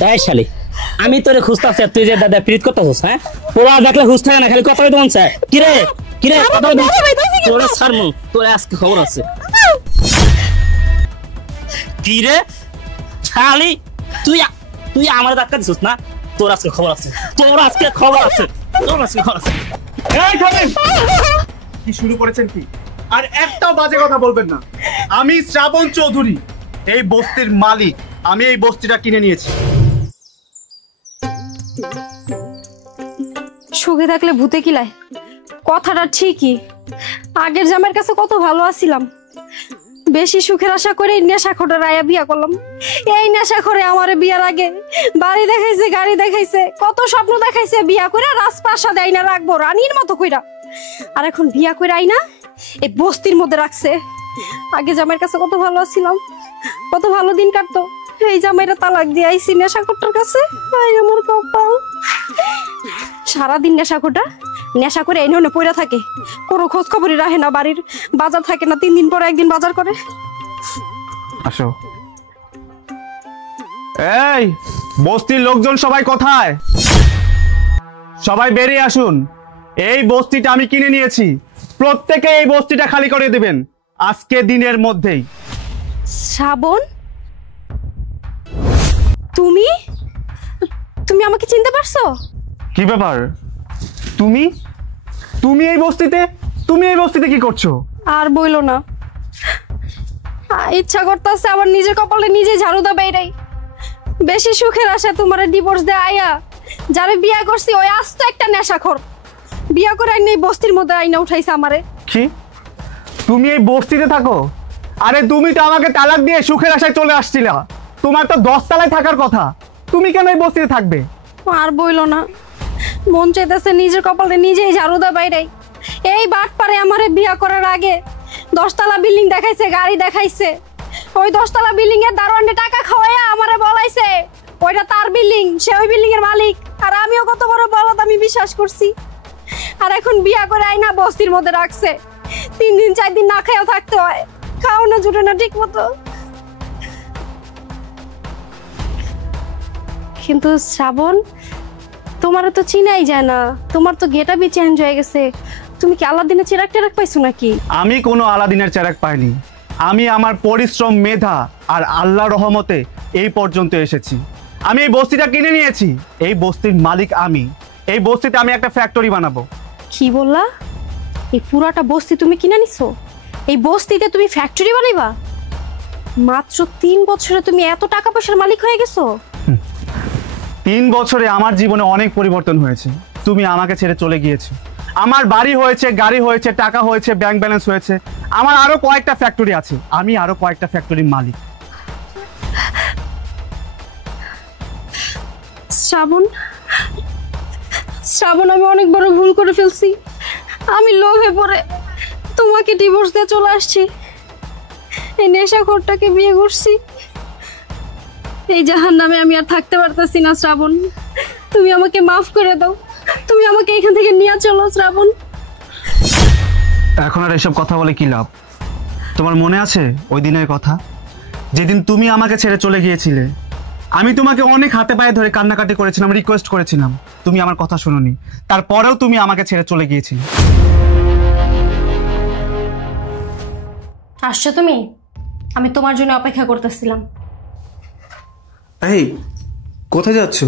তাই শালি আমি তোরে খুঁজতাছি তুই যে দাদা প্রীত করতেছস হ্যাঁ পোলা দেখলে খুঁজ থাকে না খালি কথা বলতে মন চায় কিরে কিরে কথা বল তোরা ছাড়মু তোর আজকে খবর আছে কিরে শালি তুই তুই আমার ধাক্কা দিছস না তোর আজকে খবর আছে তোর আজকে খবর আছে তোর আজকে খবর আছে এই থামেন কি শুরু করেছেন কি আর একটাও বাজে কথা বলবেন না আমি শ্রাবণ চৌধুরী এই বস্তির মালিক আমি এই বস্তিটা কিনে নিয়েছি সুখে থাকলে ভূতে কিলায় কথাটা ঠিকই আগের জামের কাছে কত ভালো আছিলাম বেশি সুখের আশা করে নেশাখোরের আয়া বিয়া করলাম এই নেশাখোরে আমারে বিয়ার আগে বাড়ি দেখাইছে গাড়ি দেখাইছে কত স্বপ্ন দেখাইছে বিয়া করে রাজপ্রাসাদে আইনা রাখবো রানীর মতো কইরা আর এখন বিয়া করে আইনা এই বস্তির মধ্যে রাখছে আগে জামাইয়ের কাছে কত ভালো আছিলাম কত ভালো দিন কাটতো এই জামাইরা তালাক দিয়ে আইছি নেশাখোরটার কাছে আমার কপাল সারাদিন নেশা করে এই ননে পড়ে থাকে কোনো খোঁজ খবরই রাখে না বাড়ির বাজার থাকে না 3 দিন পরে একদিন বাজার করে আসো এই বস্তির লোকজন সবাই কোথায় সবাই বেরিয়ে আসুন এই বস্তিটা আমি কিনে নিয়েছি প্রত্যেকে এই বস্তিটা খালি করে দিবেন আজকে দিনের মধ্যেই শ্রাবণ তুমি তুমি আমাকে চিনতে পারছো কি ব্যাপার তুমি তুমি এই বস্তিতে কি করছো আর বইলো না ইচ্ছা করতেছে আবার নিজের কপালে নিজে ঝাড়ু দা বাইরাই বেশি সুখের আশা তোমার ডিভোর্স দে আয়া যারে বিয়া করছি ওই আস্ত একটা নেশাখোর বিয়া করে আইনে এই বস্তির মধ্যে আইনা উঠাইছে আমারে কি তুমি এই বস্তিতে থাকো আরে তুমি তো আমাকে তালাক দিয়ে সুখের আশায় চলে আসছিলা তোমার তো 10 তলায় থাকার কথা তুমি কেন এই বস্তিতে থাকবে আর বইলো না মন চাইতেছে নিজের কপালে নিজেই ঝাড়ু দা বাইরাই এই বাট পারে আমারে বিয়া করার আগে 10 তলা বিল্ডিং দেখাইছে গাড়ি দেখাইছে ওই 10 তলা বিল্ডিং এর দারোয়ানে টাকা খাওয়ায়া আমারে বলাইছে ওইটা তার বিল্ডিং সে ওই বিল্ডিং এর মালিক আর আমিও কত বড় বলদ আমি বিশ্বাস করছি আর এখন বিয়া করে আইনা বস্তির মধ্যে রাখছে 3 দিন 4 দিন না খেয়েও থাকতে হয় খাও না জুটে না ঠিক মতো কিন্তু শ্রাবণ তোমারও তো চিনাই যায় না তোমার তো গেটআপই চেঞ্জ হয়ে গেছে তুমি কি আলাদিনের চেরাক টেরাক পাইছো নাকি আমি কোনো আলাদিনের চেরাক পাইনি আমি আমার পরিশ্রম মেধা আর আল্লাহর রহমতে এই পর্যন্ত এসেছি আমি এই বস্তিটা কিনে নিয়েছি এই বস্তির মালিক আমি এই বস্তিতে আমি একটা ফ্যাক্টরি বানাবো কি বললা এই পুরাটা বস্তি তুমি কিনে নিছো এই বস্তিতে তুমি ফ্যাক্টরি বানাইবা মাত্র 3 বছরে তুমি এত টাকা পয়সার মালিক হয়ে গেছো 3 বছরে আমার জীবনে অনেক পরিবর্তন হয়েছে তুমি আমাকে ছেড়ে চলে গিয়েছো আমার বাড়ি হয়েছে গাড়ি হয়েছে টাকা হয়েছে ব্যাংক ব্যালেন্স হয়েছে আমার আরো কয়েকটা ফ্যাক্টরি আছে আমি আরো কয়েকটা ফ্যাক্টরির মালিক শ্রাবণ শ্রাবণ আমি অনেক বড় ভুল করে ফেলছি আমি লোভে পড়ে তোমাকে ডিভোর্স দিয়ে চলে আসছি এই নেশাখোরটাকে বিয়ে করছি এই জাহান্নামে আমি আর থাকতে পারতেছি না শ্রাবণ তুমি আমাকে মাফ করে দাও তুমি আমাকে এখান থেকে নিয়ে চলো শ্রাবণ এখন আর এসব কথা বলে কি লাভ তোমার মনে আছে ওই দিনের কথা যেদিন তুমি আমাকে ছেড়ে চলে গিয়েছিলে আমি তোমাকে অনেক হাতে পায়ে ধরে কান্নাকাটি করেছিলাম রিকোয়েস্ট করেছিলাম তুমি আমার কথা শুনোনি তারপরেও তুমি আমাকে ছেড়ে চলে গিয়েছিলে আসছো তুমি আমি তোমার জন্য অপেক্ষা করতেছিলাম এই কোথায় যাচ্ছ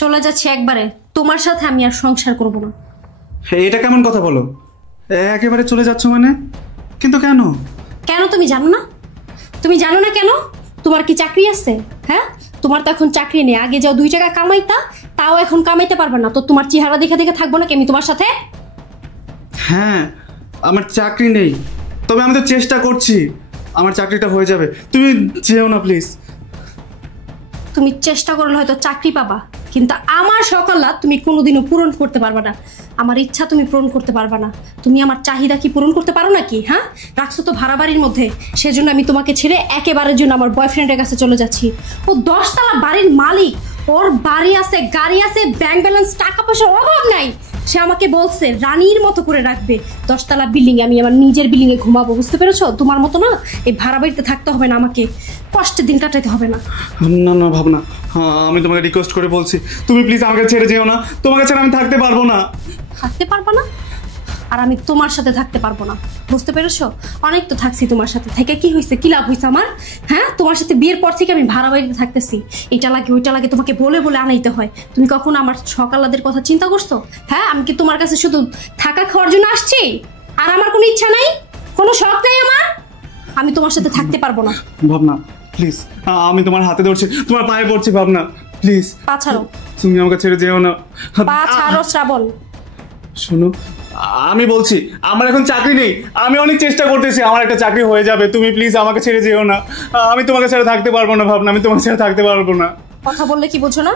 চলে যাচ্ছি একবারে তোমার সাথে আমি আর সংসার করব না এটা কেমন কথা বলো একেবারে চলে যাচ্ছ মানে কিন্তু কেন কেন তুমি জানো না তুমি জানো না কেন তোমার কি চাকরি আছে হ্যাঁ তোমার তো এখন চাকরি নেই আগে যাও 2 টাকা কামাইতা তাও এখন কামাইতে পারবে না তো তোমার চেহারা দেখে দেখে থাকবো না কি আমি তোমার সাথে হ্যাঁ আমার চাকরি নেই তবে আমি তো চেষ্টা করছি আমার চাকরিটা হয়ে যাবে তুমি যেও না প্লিজ তুমি চেষ্টা করলে হয়তো চাকরি পাবা কিন্তু আমার সকালা তুমি কোনোদিনও পূরণ করতে পারবে না আমার ইচ্ছা তুমি পূরণ করতে পারবে না তুমি আমার চাহিদা কি পূরণ করতে পারো নাকি হ্যাঁ রাখছো তো ভাড়া বাড়ির মধ্যে সেজন্য আমি তোমাকে ছেড়ে একেবারের জন্য আমার বয়ফ্রেন্ডের কাছে চলে যাচ্ছি ও 10 তলা বাড়ির মালিক ওর বাড়ি আছে গাড়ি আছে ব্যাংক ব্যালেন্স টাকা পয়সার অভাব নাই সে আমাকে বলছে রানীর মতো করে রাখবে, 10তলা বিল্ডিং আমি আমার নিজের বিল্ডিং এ ঘুমাবো, বুঝতে পেরেছো? তোমার মতো না এই ভাড়া বাড়িতে থাকতে হবে না, আমাকে কষ্টের দিন কাটাইতে হবে না। না না ভাবনা, আমি তোমাকে রিকোয়েস্ট করে বলছি, তুমি প্লিজ আমাকে ছেড়ে যেও না। তোমাকে ছাড়া আমি থাকতে পারবো না। থাকতে পারবো না? আর আমি তোমার সাথে থাকতে পারবো না, বুঝতে পেরেছো? অনেক তো থাকছি তোমার সাথে, থেকে কি হয়েছে, কি লাভ হয়েছে আমার? হ্যাঁ, তোমার সাথে বিয়ের পর থেকে আমি ভাড়া বাড়িতে থাকতেছি, এটা লাগে ওইটা লাগে তোমাকে বলে বলে আনাইতে হয়। তুমি কখনো আমার সকালাদের কথা চিন্তা করছো? হ্যাঁ, আমি কি তোমার কাছে শুধু থাকা খাওয়ার জন্য আসছি? আর আমার কোনো ইচ্ছা নাই, কোনো শখ নাই আমার? আমি তোমার সাথে থাকতে পারবো না। ভাবনা প্লিজ, আমি তোমার হাতে ধরছি, তোমার পায়ে পড়ছি ভাবনা, প্লিজ পা ছাড়ো, তুমি আমাকে ছেড়ে যেও না। পা ছাড়ো শ্রাবণ। শোনো, আমি বলছি আমার এখন চাকরি নেই, আমি অনেক চেষ্টা করতেছি, আমার একটা চাকরি হয়ে যাবে, তুমি প্লিজ আমাকে ছেড়ে যেও না। আমি তোমাকে ছাড়া থাকতে পারবো না ভাবনা, আমি তোমাকে ছাড়া থাকতে পারবো না। কথা বললে কি বোঝো না?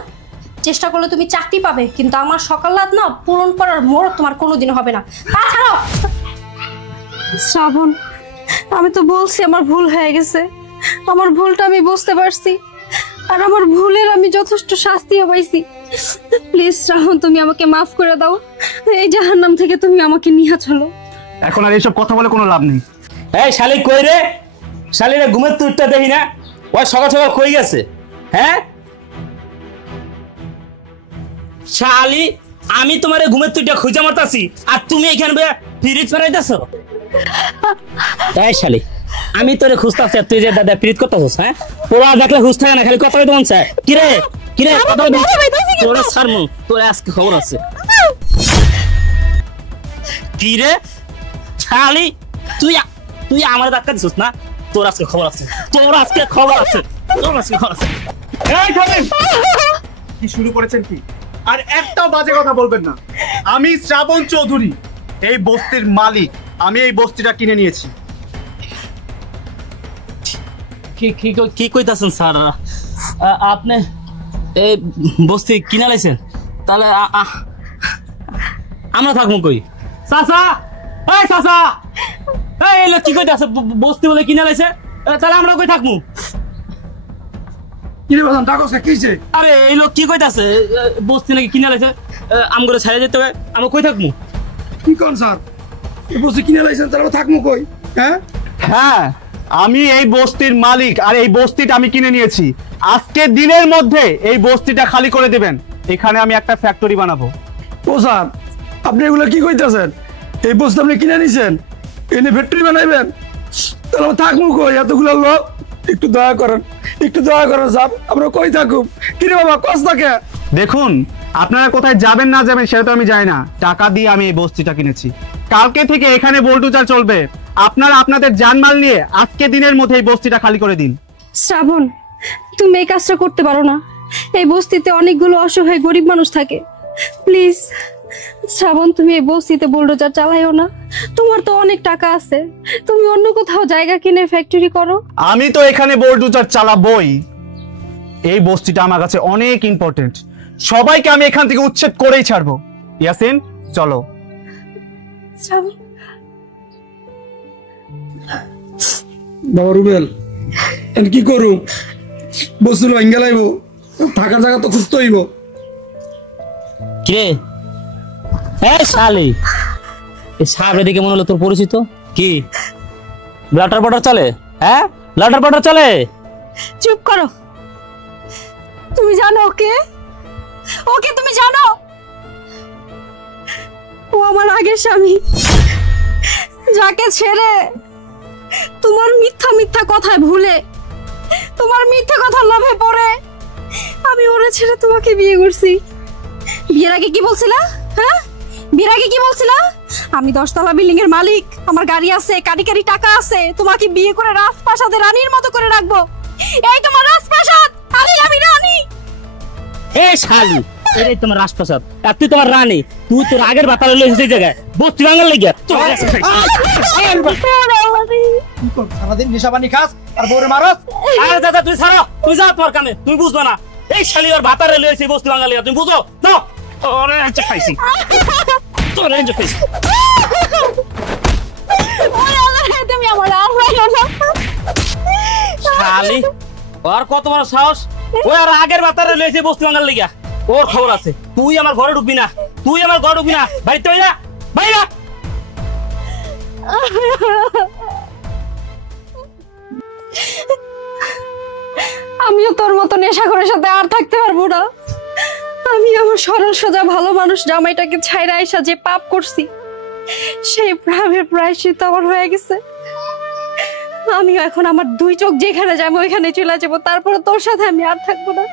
চেষ্টা করলে তুমি চাকরি পাবে, কিন্তু আমার সকালাত না পূরণ করার মোড় তোমার কোনোদিন হবে না। পা ছাড়ো। শ্রাবণ, আমি তো বলছি আমার ভুল হয়ে গেছে, আমার ভুলটা আমি বুঝতে পারছি, আর আমার ভুলের আমি যথেষ্ট শাস্তিও পাইছি। প্লিজ শ্রাবণ, তুমি আমাকে মাফ করে দাও, এই জাহান্নাম থেকে তুমি আমাকে নিয়ে চলো। এখন আর এইসব কথা বলে কোনো লাভ নেই। এই শালি কই রে? শালিরে ঘুমের তুইটা দেখি না, ওই সকাল সকাল কই গেছে? হ্যাঁ শালি, আমি তোমার ঘুমের তুইটা খুঁজে মারতাছি আর তুমি এখানে ফ্রিজ ফেরাইতেছ। তাই শালি, আমি তোরে খুঁজতাছি আর তুই যে দাদা ফ্রিজ করতেছস। হ্যাঁ, পোলা দেখলে হুঁশ থাকে না, খালি কথা বলতে মন চায়। কিরে কিরে, কথা বল। তোরে সারমু, তোরে আজকে খবর আছে। কিরে শালি, তুই আমার ধাক্কা দিছিস না? তোর আজকে খবর আছে, তোর আজকে খবর আছে, তোর আজকে খবর আছে। এই থামেন, কি শুরু করেছেন কি? আর একটাও বাজে কথা বলবেন না। আমি শ্রাবণ চৌধুরী, এই বস্তির মালিক, আমি এই বস্তিটা কিনে নিয়েছি। কি কইতাছেন স্যার? আপনি এই বস্তি কিনা লাইছেন? তাহলে আমরা থাকবো কই? চাচা, এই চাচা, এই লোক কি কইতাছে? বস্তি বলে কিনা লাইছে, তাহলে আমরা কই থাকবো? আরে এই লোক কি কইতাছে? বস্তি নাকি কিনা লাইছে, আমগরে ছাড়া যেতে হবে, আমরা কই থাকবো? কি কোন স্যার, বসে কিনে লাইছেন, তাহলে থাকবো কই? হ্যাঁ হ্যাঁ, আমি এই বস্তির মালিক আর এই বস্তিটা আমি কিনে নিয়েছি। আজকে দিনের মধ্যে এই বস্তিটা খালি করে দেবেন, এখানে আমি একটা ফ্যাক্টরি বানাবো। ও স্যার, আপনি এগুলো কি কইতাছেন? এই বস্তু আপনি কিনে নিছেন, এনে ফ্যাক্টরি বানাইবেন, তাহলে আমরা থাকবো কই? এতগুলো লোক, একটু দয়া করেন, একটু দয়া করেন স্যার, আমরা কই থাকুক? কিরে বাবা, কষ্ট থাকে। দেখুন, আপনারা কোথায় যাবেন না যাবেন সেটা তো আমি জানি না, টাকা দিয়ে আমি এই বস্তিটা কিনেছি। কালকে থেকে এখানে বল্টুচার চলবে। আপনারা আপনাদের জানমাল নিয়ে আজকে দিনের মধ্যে এই বস্তিটা খালি করে দিন। শ্রাবণ, তুমি এই কাজটা করতে পারো না, এই বস্তিতে অনেকগুলো অসহায় গরিব মানুষ থাকে। প্লিজ শ্রাবণ, তুমি এই বস্তিতে বুলডোজার চালাইও না, তোমার তো অনেক টাকা আছে, তুমি অন্য কোথাও জায়গা কিনে ফ্যাক্টরি করো। আমি তো এখানে বুলডোজার চালাবই, এই বস্তিটা আমার কাছে অনেক ইম্পর্টেন্ট, সবাইকে আমি এখান থেকে উচ্ছেদ করেই ছাড়বো। ইয়াসিন, চলো। শ্রাবণ, বাবা রুবেল, কি করু? বস্তু ভাঙ্গা লাইব, থাকার জায়গা তো খুঁজতে হইব। কিরে এই শালি, এই সামনে দিকে মনে হলো তোর পরিচিত। কি ব্লাটার বাটার চলে? হ্যাঁ, ব্লাটার বাটার চলে। চুপ করো। তুমি জানো ওকে? ওকে তুমি জানো? ও আমার আগের স্বামী, যাকে ছেড়ে তোমার মিথ্যা মিথ্যা কথায় ভুলে, তোমার মিথ্যা কথা লোভে পড়ে আমি ওরে ছেড়ে তোমাকে বিয়ে করছি। বিয়ের আগে কি বলছিলা? হ্যাঁ, বিয়ের আগে কি বলছিলা? আমি 10তলা বিল্ডিং এর মালিক, আমার গাড়ি আছে, কারি কারি টাকা আছে, তোমাকে বিয়ে করে রাজপ্রাসাদে রানীর মতো করে রাখবো। এই তোমার রাজপ্রাসাদ, আমি রানী। এই শালি, এই তোমার রাজপ্রাসাদ আর তুই তোমার রানী, তুই তোর আগের বাতালে লই সেই জায়গায় বস্তি ভাঙার লাগিয়া। সারাদিন নেশা পানি খাস আর বউরে মারস। আরে দাদা তুই ছাড়ো, তুই যা তোর কামে, তুমি বুঝবা না। এই শালি ওর বাতারে লই সেই বস্তি ভাঙার লাগিয়া, তুমি বুঝো না? ওরে আচ্ছা খাইছি, তোরে আচ্ছা খাইছি। ওরে আল্লাহ, তুমি আমার আল্লাহ। শালি, ওর কত বড় সাহস, ও আর আগের বাতারে লই সেই বস্তি ভাঙার লাগিয়া। ওর খবর আছে, তুই আমার ঘরে ঢুকবি না। তুই আমার ঘর ঢুকবি না, বাড়িতে বাইরা বাইরা। আমিও তোর মতো নেশাখোরের সাথে আর থাকতে পারবো না। আমি আমার সরল সোজা ভালো মানুষ জামাইটাকে ছাইরা আইসা যে পাপ করছি, সেই পাপের প্রায়শ্চিত্ত আমার হয়ে গেছে। আমিও এখন আমার দুই চোখ যেখানে যাবো ওইখানে চলে যাবো, তারপরে তোর সাথে আমি আর থাকবো না।